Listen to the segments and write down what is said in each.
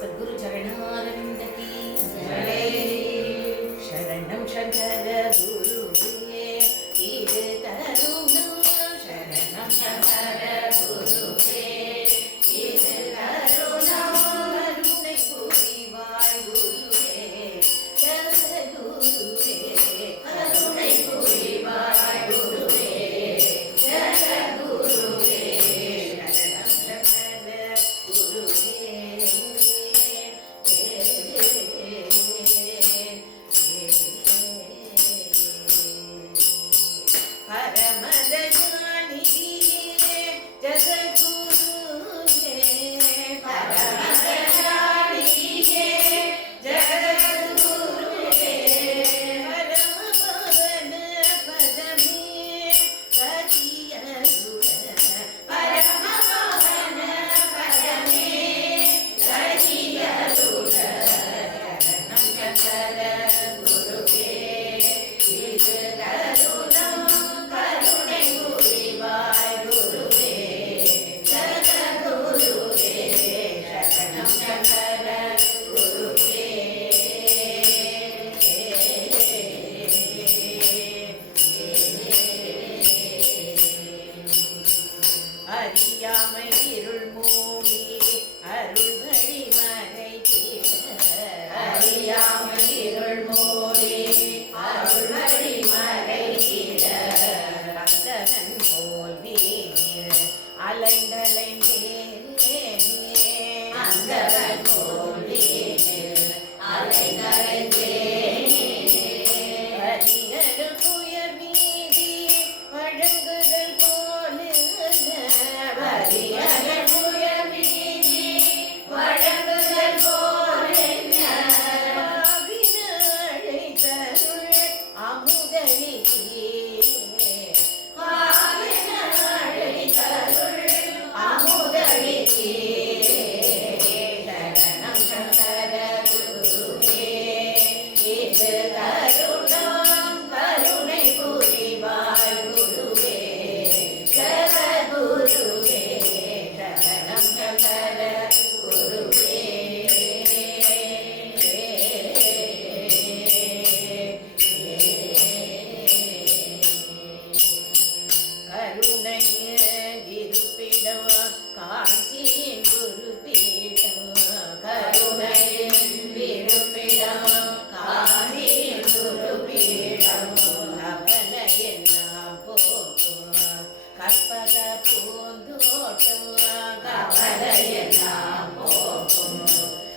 सद्गुरु चरणारविंद की जय। शरणं शंकर गुरुवे इदु तरुणं शरणं शंकर गुरुवे इदु तरुणं करुणை புரிவாய் குருவே ஜகத்குருவே கருணை புரிவாய் குருவே ஜகத்குருவே शरणं शंकर गुरुवे அறியாமை இருள் மூடி அருள் வழி மறை அறியாமை இருள் மூடி அருள் வழி மறை அந்தகன் போல் வீணில் அலைந்தலைந்தே அந்தகன் போல் வீணில் அலைந்தலைந்தே அரியரு துயர் மீதி வழங்குதல்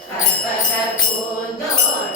கற்பக பூந்தோட்டம்